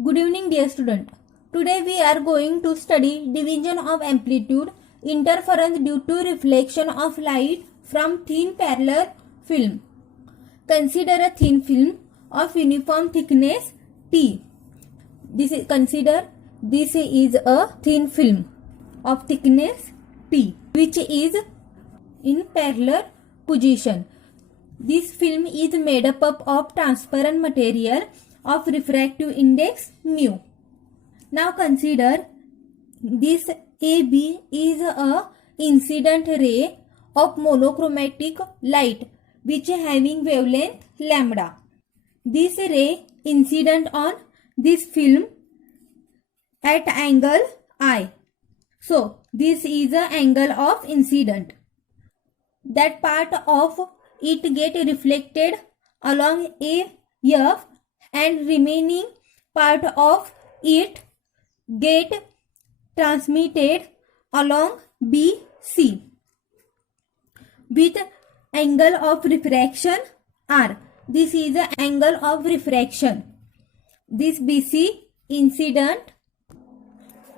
Good evening, dear student. Today we are going to study division of amplitude, interference due to reflection of light from thin parallel film. Consider a thin film of uniform thickness T. Consider this is a thin film of thickness T, which is in parallel position. This film is made up of transparent material of refractive index mu. Now consider this AB is a incident ray of monochromatic light which having wavelength lambda. This ray incident on this film at angle I. So this is the angle of incident. That part of it get reflected along AF and remaining part of it get transmitted along BC with angle of refraction R. This is the angle of refraction. This BC incident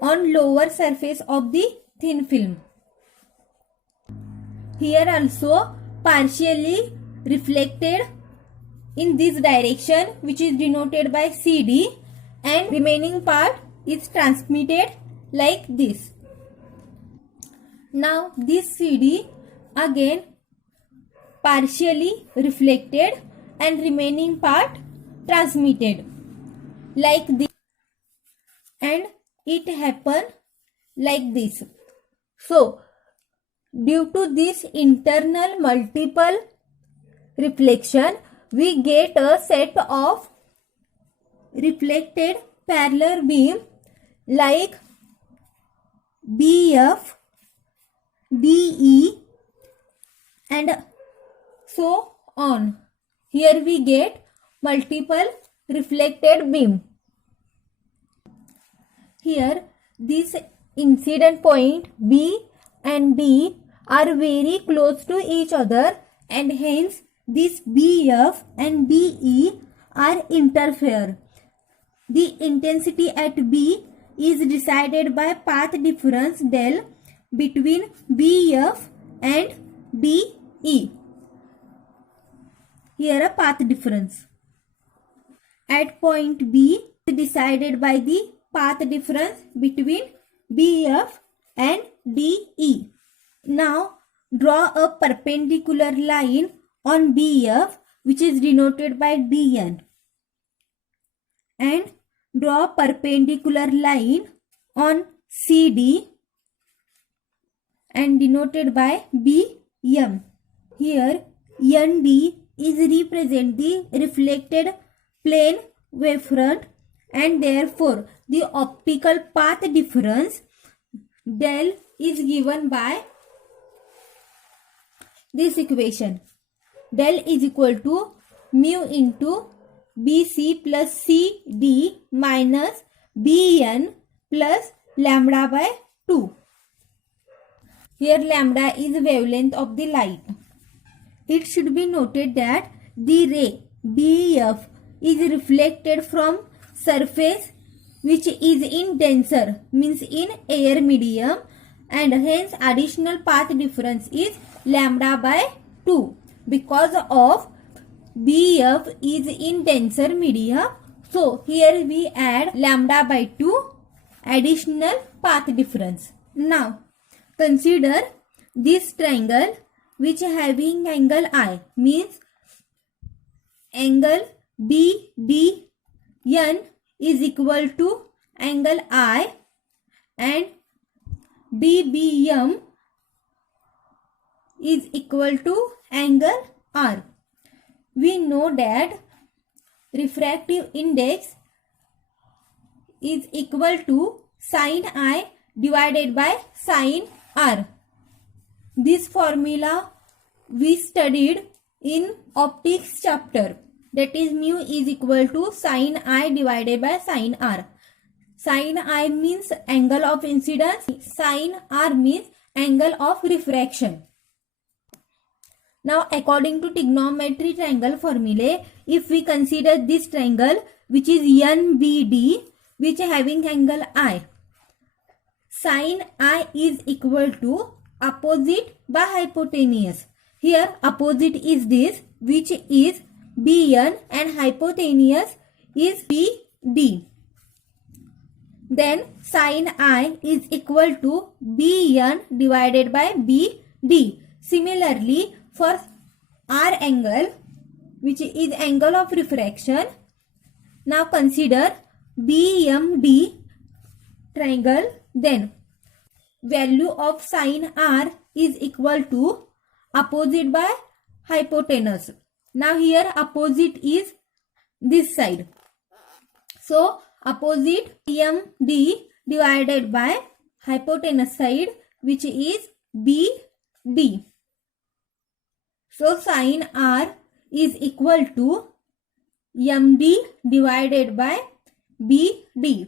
on lower surface of the thin film. Here also partially reflected in this direction, which is denoted by CD, and remaining part is transmitted like this. Now this CD again partially reflected and remaining part transmitted like this, and it happened like this. So due to this internal multiple reflection, we get a set of reflected parallel beam like BF, DE and so on. Here we get multiple reflected beam. Here this incident point B and D are very close to each other, and hence this BF and DE are interfere. The intensity at B is decided by path difference del between BF and DE. Here a path difference at point B is decided by the path difference between BF and DE. Now draw a perpendicular line on BF, which is denoted by DN, and draw perpendicular line on CD and denoted by BM. Here ND is represent the reflected plane wavefront, and therefore the optical path difference del is given by this equation. Del is equal to mu into BC plus CD minus BN plus lambda by 2. Here lambda is wavelength of the light. It should be noted that the ray BF is reflected from surface which is in denser, means in air medium, and hence additional path difference is lambda by 2 because of BF is in denser medium. So here we add lambda by 2 additional path difference. Now consider this triangle which having angle I, means angle BDN is equal to angle I, and DBM is equal to angle R. We know that refractive index is equal to sin I divided by sin R. This formula we studied in optics chapter, that is mu is equal to sin I divided by sin R. Sin I means angle of incidence, sin R means angle of refraction. Now according to trigonometry triangle formulae, if we consider this triangle which is NBD, which having angle I. Sin I is equal to opposite by hypotenuse. Here opposite is this, which is BN, and hypotenuse is BD. Then sin I is equal to BN divided by BD. Similarly, for R angle, which is angle of refraction, now consider BMD triangle. Then value of sin R is equal to opposite by hypotenuse. Now here opposite is this side. So opposite BMD divided by hypotenuse side, which is BD. So sin R is equal to MD divided by BD.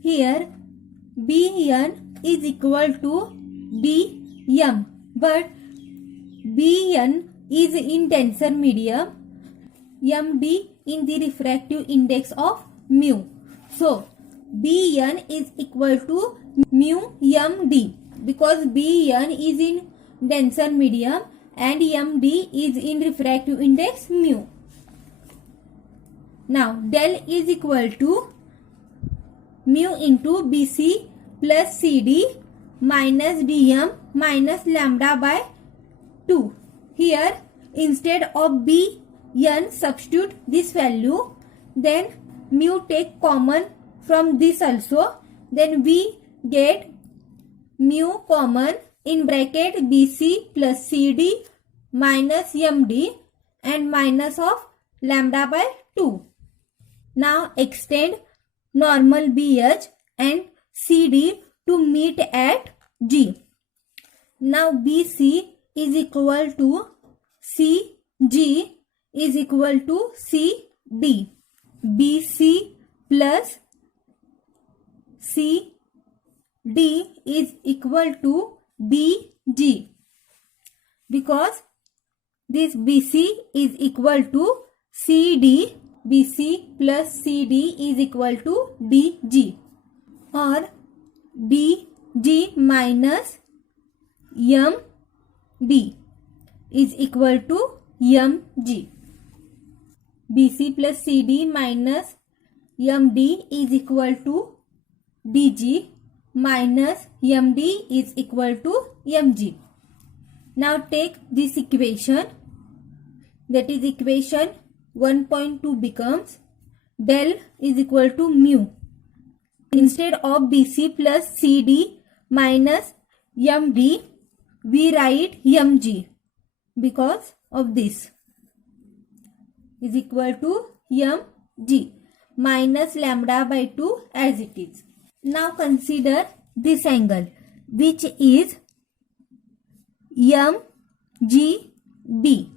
Here BN is equal to BM, but BN is in denser medium, MD in the refractive index of mu. So BN is equal to mu MD, because BN is in denser medium and MD is in refractive index mu. Now del is equal to mu into BC plus CD minus DM minus lambda by 2. Here instead of BN substitute this value, then mu take common from this also, then we get mu common in bracket BC plus CD minus MD and minus of lambda by 2. Now extend normal BH and CD to meet at G. Now BC is equal to CG is equal to CD. BC plus CD is equal to DG, because this BC is equal to CD. BC plus CD is equal to DG, or DG minus MD is equal to MG. BC plus CD minus MD is equal to DG minus MD is equal to MG. Now take this equation, that is equation 1.2 becomes del is equal to mu. Instead of BC plus CD minus MD, we write MG because of this, is equal to MG minus lambda by 2 as it is. Now consider this angle, which is MGB.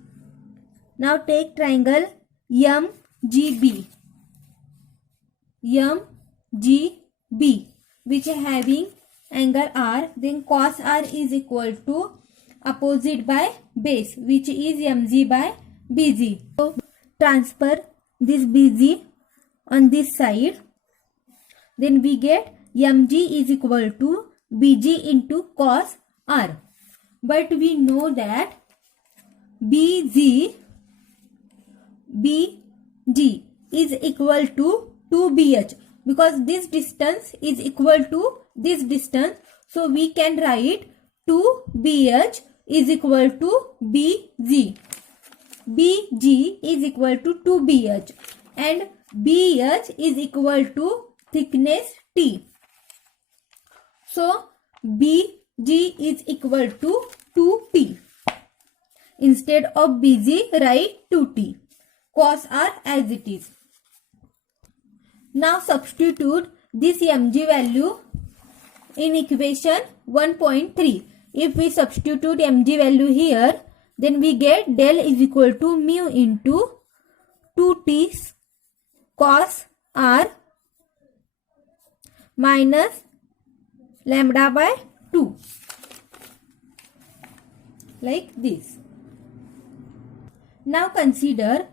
Now take triangle MGB, which having angle R, then cos R is equal to opposite by base, which is MG by BG. So transfer this BG on this side, then we get MG is equal to BG into cos R. But we know that BG is equal to 2BH, because this distance is equal to this distance. So we can write 2BH is equal to BG. BG is equal to 2BH and BH is equal to thickness T. So BG is equal to 2T. Instead of BG, write 2T. Cos R as it is. Now substitute this MG value in equation 1.3. If we substitute MG value here, then we get del is equal to mu into 2T cos R minus lambda by 2, like this. Now consider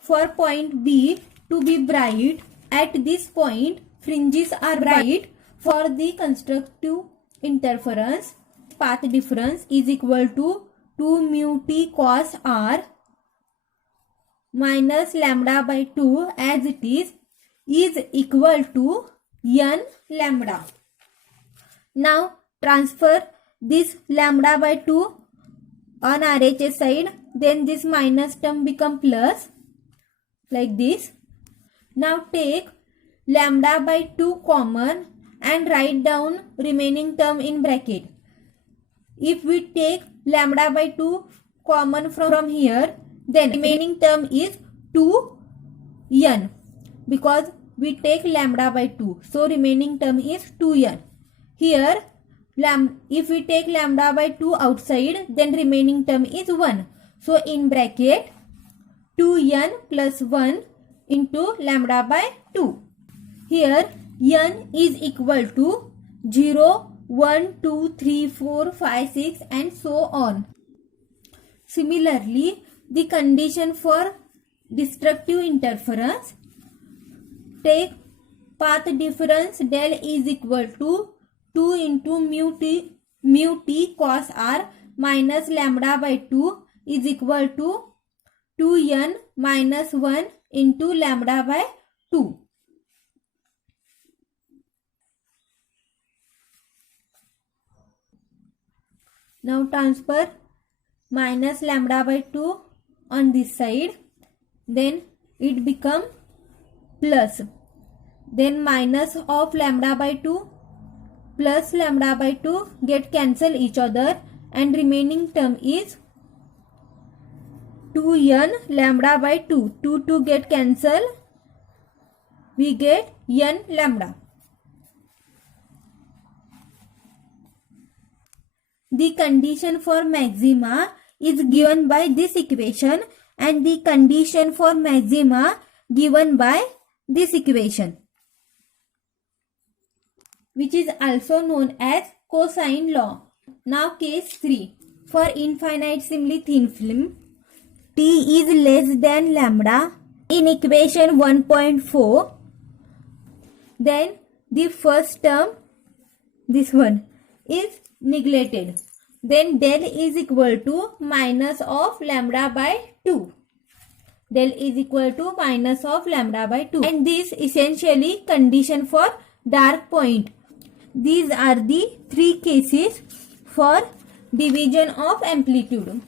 for point B to be bright, At this point, fringes are bright. For the constructive interference, path difference is equal to 2 mu t cos r minus lambda by 2 as it is equal to n lambda. Now transfer this lambda by 2 on RHS side, then this minus term become plus like this. Now take lambda by 2 common and write down remaining term in bracket. If we take lambda by 2 common from here, then remaining term is 2n, because we take lambda by 2. So remaining term is 2n. Here, if we take lambda by 2 outside, then remaining term is 1. So in bracket, 2n plus 1 into lambda by 2. Here, n is equal to 0, 1, 2, 3, 4, 5, 6 and so on. Similarly, the condition for destructive interference, take path difference del is equal to 2 into mu t cos r minus lambda by 2 is equal to 2n minus 1 into lambda by 2. Now transfer minus lambda by 2 on this side, then it become plus, then minus of lambda by 2 plus lambda by 2 get cancel each other and remaining term is 2n lambda by 2. 2 get cancel, we get n lambda. The condition for maxima is given by this equation and the condition for maxima given by this equation, which is also known as cosine law. Now case 3. For infinitesimally thin film, T is less than lambda in equation 1.4, then the first term, this one, is neglected. Then del is equal to minus of lambda by 2. Del is equal to minus of lambda by 2. And this essentially condition for dark point. These are the 3 cases for division of amplitude.